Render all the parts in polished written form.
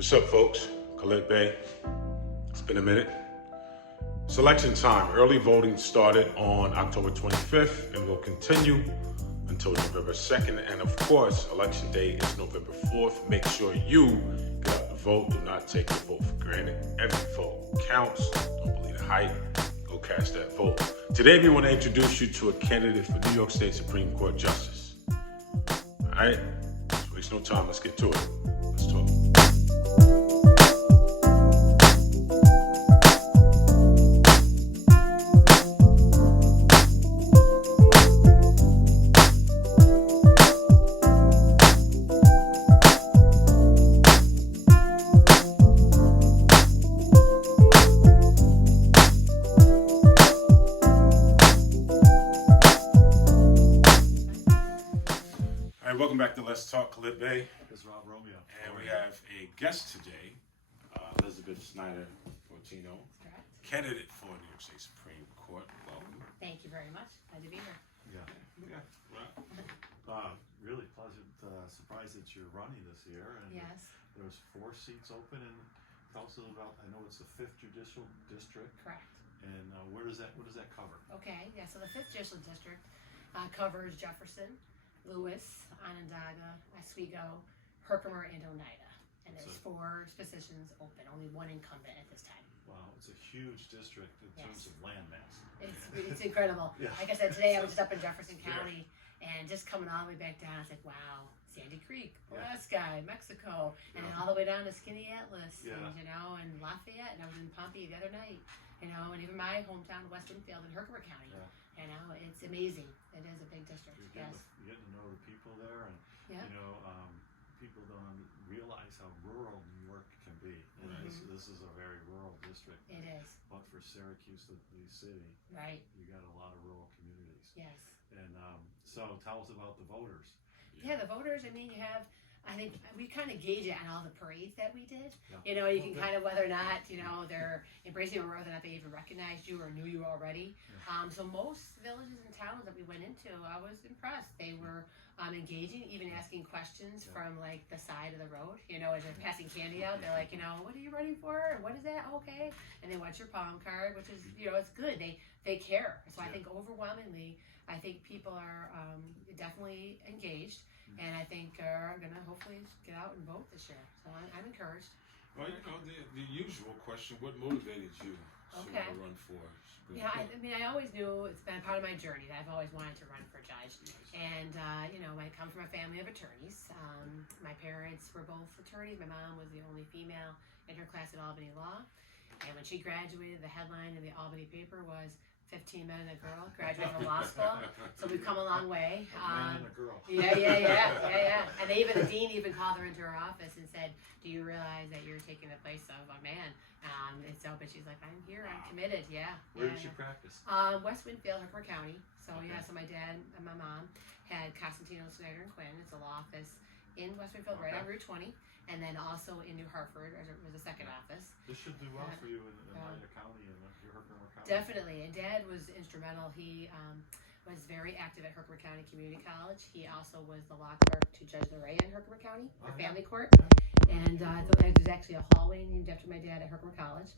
What's up, folks? Khalid Bey. It's been a minute. It's election time. Early voting started on October 25th and will continue until November 2nd. And of course, election day is November 4th. Make sure you get out to vote. Do not take your vote for granted. Every vote counts. Don't believe the hype. Go cast that vote. Today, we want to introduce you to a candidate for New York State Supreme Court Justice. All right? Let's waste no time. Let's get to it. Let's talk. Welcome back to Let's Talk. Khalid Bey. This is Rob Romeo. And we have a guest today, Elizabeth Snyder Fortino, candidate for New York State Supreme Court. Welcome. Thank you very much. Glad to be here. Yeah. Really pleasant surprise that you're running this year. And Yes. There's 4 seats open, and tell us a little about. I know it's the 5th Judicial District. Correct. And what does that cover? Okay. Yeah. So the 5th Judicial District covers Jefferson, Lewis, Onondaga, Oswego, Herkimer, and Oneida. And there's 4 positions open. Only 1 incumbent at this time. Wow, it's a huge district in terms of land mass. It's incredible. Yeah. Like I said, today I was just up in Jefferson County, and just coming all the way back down, I was like, wow, Sandy Creek, Pulaski, Mexico, and then all the way down to Skinny Atlas, and Lafayette, and I was in Pompey the other night, and even my hometown, West Winfield in Herkimer County. It's amazing. It is a big district. You're getting to know the people there, and people don't realize how rural New York can be. This is a very rural district. It is. But for Syracuse, the city, right, you got a lot of rural communities. Yes. And so tell us about the voters. Yeah, the voters. I think we kind of gauge it on all the parades that we did. Yeah. You can kind of whether or not they're embracing or whether or not they even recognized you or knew you already. Yeah. So most villages and towns that we went into, I was impressed. They were engaging, even asking questions from like the side of the road. As they're passing candy out, they're like, what are you running for? What is that? Okay, and they want your palm card, which is it's good. They care. So I think overwhelmingly, I think people are definitely engaged. And I think are going to hopefully get out and vote this year. So I'm encouraged. Well, the usual question: what motivated you to run for Supreme Court? I always knew it's been a part of my journey that I've always wanted to run for judge. And I come from a family of attorneys. My parents were both attorneys. My mom was the only female in her class at Albany Law. And when she graduated, the headline in the Albany paper was 15 men and a girl graduating from law school. So we've come a long way. A man and a girl. Yeah. And the dean even called her into her office and said, "Do you realize that you're taking the place of a man?" But she's like, "I'm here. I'm committed." Yeah. Where did you practice? West Winfield, Herkimer County. So so my dad and my mom had Constantino, Snyder and Quinn. It's a law office in West Winfield, right on Route 20. And then also in New Hartford, was a second office. This should do well for you in Oneida County and your Herkimer County. Definitely, and Dad was instrumental. He was very active at Herkimer County Community College. He also was the law clerk to Judge Loraya in Herkimer County, for family court. And there's actually a hallway named after my dad at Herkimer College.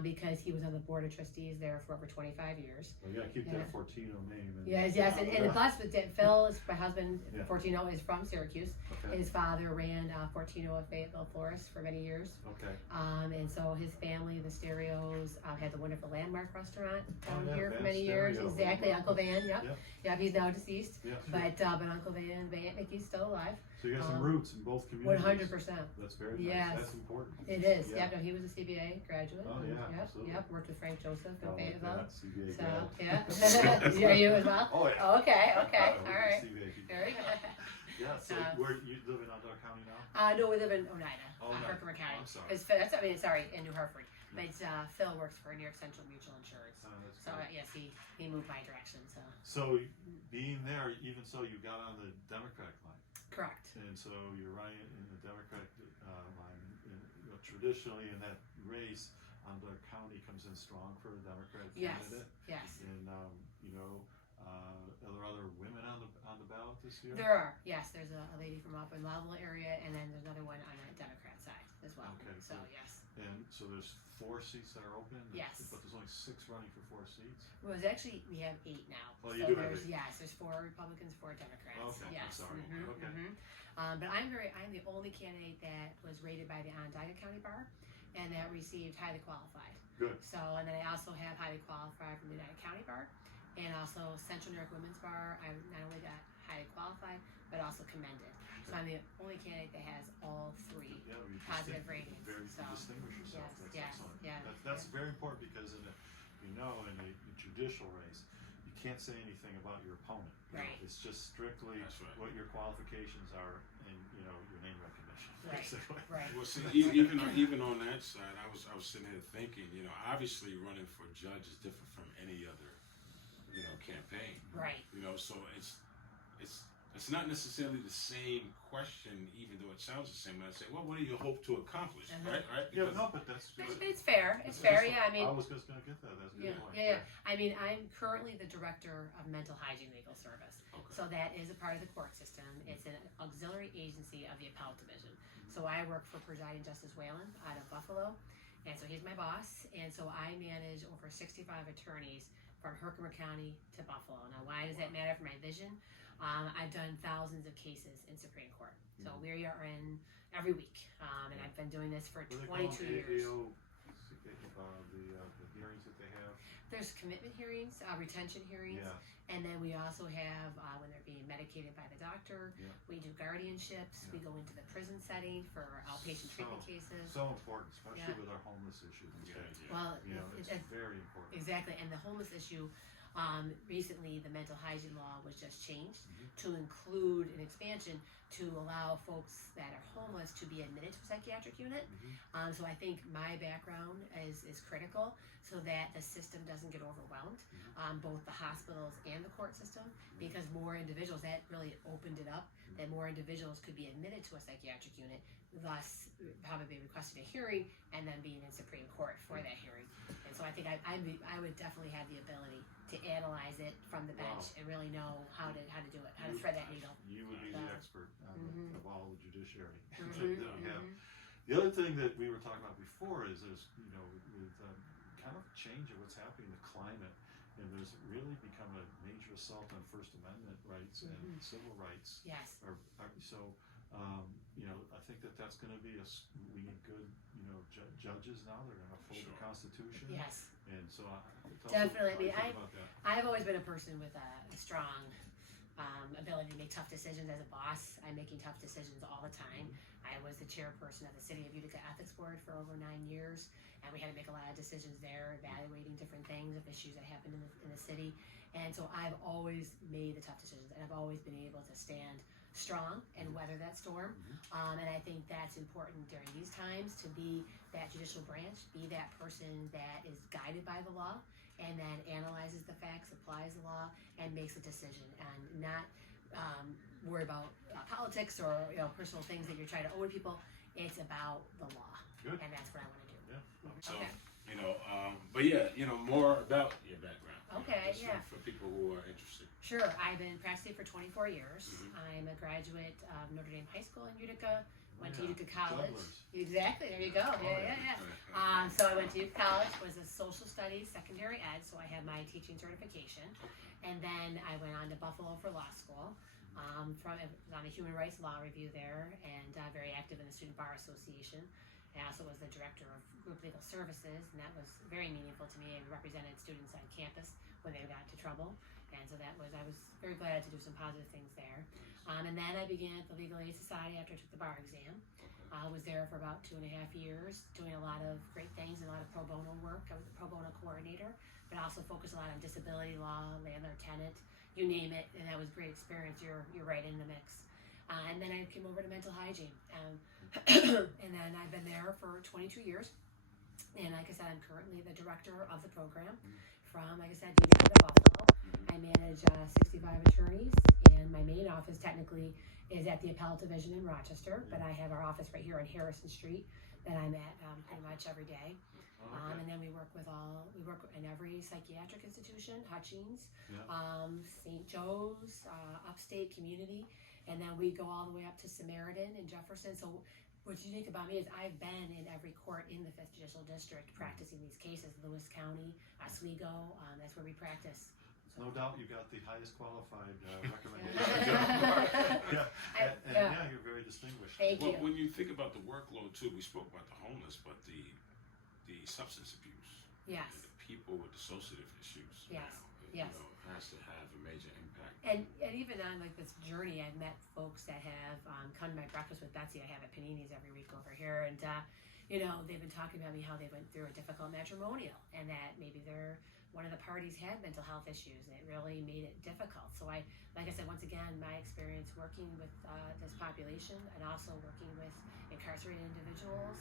Because he was on the board of trustees there for over 25 years. Well, you gotta keep that Fortino name. Yes, and plus with Phil, my husband, Fortino, is from Syracuse. Okay. His father ran Fortino of Fayetteville Florist for many years. Okay. And so his family, the Stereos, had the wonderful Landmark restaurant here for Van many years. Stereo. Exactly, Uncle Van. Yep, he's now deceased. Yes. But Uncle Van, Aunt Mickey's still alive. So you got some roots in both communities. 100%. That's very nice. Yes. That's important. It is. Yeah. He was a CBA graduate. Oh yeah, absolutely. Yep, worked with Frank Joseph in Fayetteville. CBA So grad. are you as well? Oh yeah. Okay, all right. CBA. Very good. Yeah. So where you live in Oneida County now? No, we live in Oneida, Oneida. Herkimer County. I'm sorry. In New Hartford. But Phil works for New York Central Mutual Insurance. That's So great. yes, he moved my direction. So being there, even so, you got on the Democratic line. Correct. And so you're running in the Democratic line. Traditionally, in that race, Oneida County comes in strong for a Democratic candidate. Yes. And are there other women on the ballot this year? There are. Yes, there's a lady from up in Loveland area, and then there's another one on the Democrat side as well. Okay. So good. yes. And so there's 4 seats that are open. Yes. But there's only 6 running for 4 seats. Well, it's actually we have 8 now. Oh, so you do have there's 8. yes, there's 4 Republicans, 4 Democrats. Okay, I'm Yes. sorry. Okay. But I'm the only candidate that was rated by the Onondaga County Bar, and that received highly qualified. Good. So, and then I also have highly qualified from the United County Bar, and also Central New York Women's Bar. I not only got highly qualified, but also commended. So I'm the only candidate that has all 3 Yeah, you positive ratings. Very So, distinguish yourself. yes, That's yes, excellent. yeah, That's very important because in a judicial race, you can't say anything about your opponent. Right. It's just strictly That's right. what your qualifications are and your name recognition. Right. Basically. right. Well, see, even on that side, I was sitting here thinking, obviously running for judge is different from any other, campaign. Right. So it's not necessarily the same question, even though it sounds the same. When I say, well, what do you hope to accomplish, right? Yeah, no, but that's good. It's fair. It's fair. Yeah, I mean. I was just going to get that. That's a good point. Yeah. I mean, I'm currently the director of mental hygiene legal service. Okay. So that is a part of the court system. It's an auxiliary agency of the appellate division. So I work for Presiding Justice Whalen out of Buffalo. And so he's my boss. And so I manage over 65 attorneys from Herkimer County to Buffalo. Now, why does that matter for my vision? I've done thousands of cases in Supreme Court. So we are in every week. And I've been doing this for 22 years. The hearings that they have. There's commitment hearings, retention hearings, and then we also have when they're being medicated by the doctor. Yeah. We do guardianships. We go into the prison setting for outpatient treatment cases. So important, especially with our homeless issue these days. Well, It's very important. exactly, and the homeless issue. Recently, the mental hygiene law was just changed to include an expansion to allow folks that are homeless to be admitted to a psychiatric unit. So I think my background is critical so that the system doesn't get overwhelmed, both the hospitals and the court system, because more individuals, that really opened it up, that more individuals could be admitted to a psychiatric unit, thus probably requesting a hearing and then being in Supreme Court for that hearing. And so I think I would definitely have the ability to analyze it from the bench and really know how to do it, how to thread that needle. You would be the expert of all the judiciary that I have. The other thing that we were talking about before is with kind of change of what's happening in the climate, and there's really become a major assault on First Amendment rights and civil rights. Yes. I think that's going to be we need good, judges now. They're going to uphold the Constitution. Yes. And so definitely. about that. I've always been a person with a strong ability to make tough decisions as a boss. I'm making tough decisions all the time. I was the chairperson of the City of Utica Ethics Board for over 9 years, and we had to make a lot of decisions there, evaluating different things of issues that happened in the city. And so I've always made the tough decisions, and I've always been able to stand strong and weather that storm. And I think that's important during these times, to be that judicial branch, be that person that is guided by the law and then analyzes the facts, applies the law, and makes a decision, and not worry about politics or personal things that you're trying to owe to people. It's about the law. Good. And that's what I want to do. Yeah. So, Okay. but yeah, more about your background. Okay, just yeah. For people who are interested. Sure. I've been practicing for 24 years. I'm a graduate of Notre Dame High School in Utica. Went to Utica College. Jugglers. Exactly. There you go. Yeah. So I went to Utica College, was a social studies secondary ed, so I have my teaching certification. And then I went on to Buffalo for law school. I was on the Human Rights Law Review there, and very active in the Student Bar Association. I also was the director of Group Legal Services, and that was very meaningful to me. I represented students on campus when they got into trouble, and so I was very glad to do some positive things there. And then I began at the Legal Aid Society after I took the bar exam. I was there for about 2.5 years, doing a lot of great things and a lot of pro bono work. I was a pro bono coordinator, but also focused a lot on disability law, landlord-tenant, you name it, and that was a great experience. You're right in the mix. And then I came over to mental hygiene, and then I've been there for 22 years. And like I said, I'm currently the director of the program from, like I said, Utica to Buffalo. I manage 65 attorneys, and my main office technically is at the Appellate Division in Rochester, but I have our office right here on Harrison Street that I'm at pretty much every day. And then we work in every psychiatric institution, Hutchings, St. Joe's, upstate community, and then we go all the way up to Samaritan and Jefferson. So What's unique about me is I've been in every court in the 5th Judicial District practicing these cases. Lewis County, Oswego, that's where we practice. No doubt you got the highest qualified recommendation. Yeah, you're very distinguished. Thank you. When you think about the workload too, we spoke about the homeless, but the substance abuse. Yes. And the people with dissociative issues. Yes. Now, Yes. Has to have a major impact. And even on like this journey, I've met folks that have come to my breakfast with Betsy. I have at Panini's every week over here, and they've been talking about me how they went through a difficult matrimonial, and that maybe one of the parties had mental health issues, and it really made it difficult. So like I said, once again, my experience working with this population, and also working with incarcerated individuals,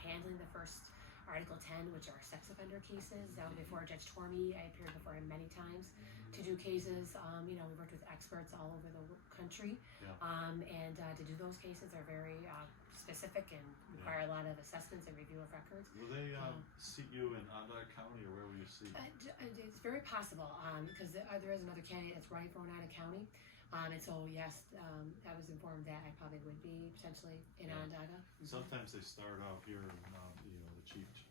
handling the first Article 10, which are sex offender cases. Before Judge Tormey, I appeared before him many times to do cases. We worked with experts all over the country, and to do those cases are very specific and require a lot of assessments and review of records. Will they seat you in Onondaga County, or where will you seat? It's very possible because there is another candidate that's running for Onondaga County. And so, yes, I was informed that I probably would be potentially in Onondaga. Mm-hmm. Sometimes they start out here, and the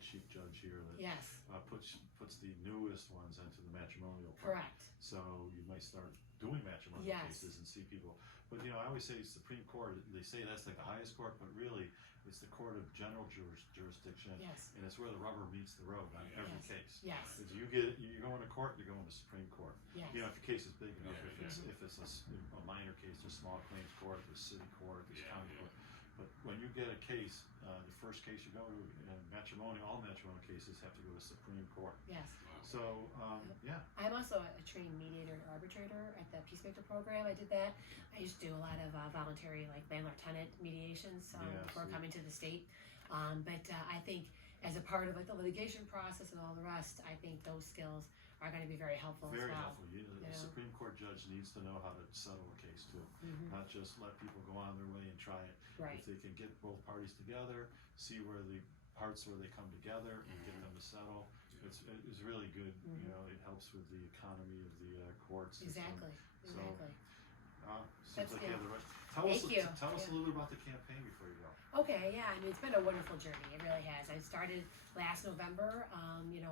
chief judge here that puts the newest ones into the matrimonial part. Correct. So you might start doing matrimonial cases and see people. But I always say Supreme Court. They say that's like the highest court, but really it's the court of general jurisdiction. Yes. And it's where the rubber meets the road on every case. Yes. Because you're going to court, you're going to Supreme Court. Yes. If your case is big enough, if it's a minor case, there's small claims court, there's city court, there's county court. But when you get a case, the first case you go to, all matrimonial cases have to go to Supreme Court. Yes. So, I'm also a trained mediator and arbitrator at the Peacemaker program. I did that. I used to do a lot of voluntary, like landlord-tenant mediations before coming to the state. But I think as a part of like the litigation process and all the rest, I think those skills are going to be very helpful as well. Very helpful. The Supreme Court judge needs to know how to settle a case too, not just let people go on their way and try it. Right. If they can get both parties together, see where the parts where they come together and get them to settle, it's really good. It helps with the economy of the courts. Exactly. So, That's like good. Tell us Thank a little bit about the campaign before you go. Okay, it's been a wonderful journey. It really has. I started last November,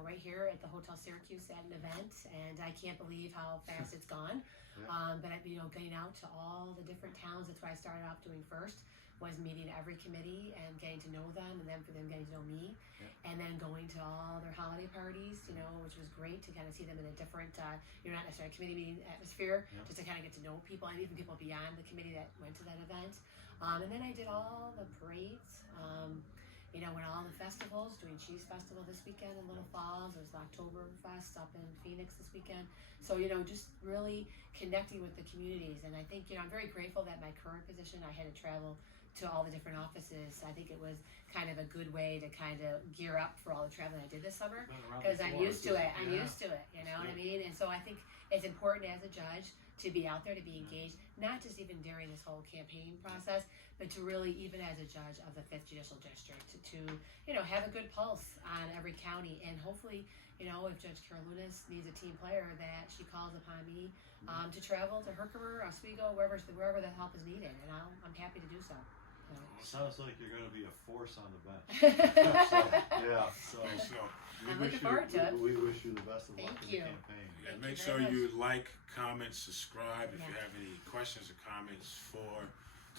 right here at the Hotel Syracuse at an event, and I can't believe how fast it's gone. But getting out to all the different towns, that's what I started off doing first, was meeting every committee and getting to know them, and then for them getting to know me, and then going to all their holiday parties, which was great to kind of see them in a different, not necessarily committee meeting atmosphere, just to kind of get to know people, and even people beyond the committee that went to that event. And then I did all the parades, went all the festivals, doing Cheese Festival this weekend in Little Falls. There's the Oktoberfest up in Phoenix this weekend. So, just really connecting with the communities. And I think, I'm very grateful that my current position, I had to travel to all the different offices. I think it was kind of a good way to kind of gear up for all the traveling I did this summer, because I'm used to it. I'm used to it, what I mean? And so I think it's important as a judge to be out there, to be engaged, not just even during this whole campaign process, but to really, even as a judge of the 5th Judicial District, to have a good pulse on every county. And hopefully, if Judge Karolounis needs a team player, that she calls upon me to travel to Herkimer, Oswego, wherever the help is needed, and I'm happy to do so. Sounds like you're going to be a force on the bench. I'm looking forward to it. We wish you the best of luck Thank in you. the campaign. And make sure you like, comment, subscribe. If you have any questions or comments for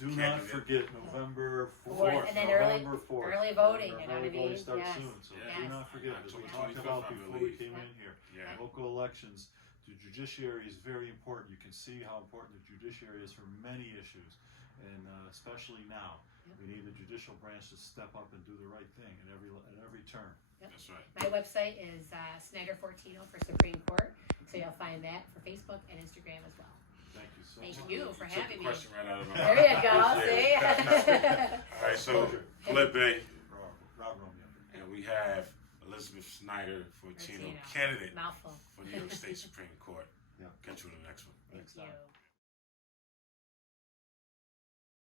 Do not forget November 4th. And then November 4th. early voting. Early voting starts Yes. soon. So Yes. do not forget, as we talked about before we came in here, local elections, the judiciary is very important. You can see how important the judiciary is for many issues. And especially now, we need the judicial branch to step up and do the right thing at every turn. That's right. My website is Snyder Fortino for Supreme Court, so you'll find that for Facebook and Instagram as well. Thank you so Thank much. you for Took having the me. question right out of my There you go. See. All right, so Khalid Bey, Rob Romeo. and we have Elizabeth Snyder Fortino, candidate Mouthful. for New York State Supreme Court. Yeah. Get you to the next one. Thank you.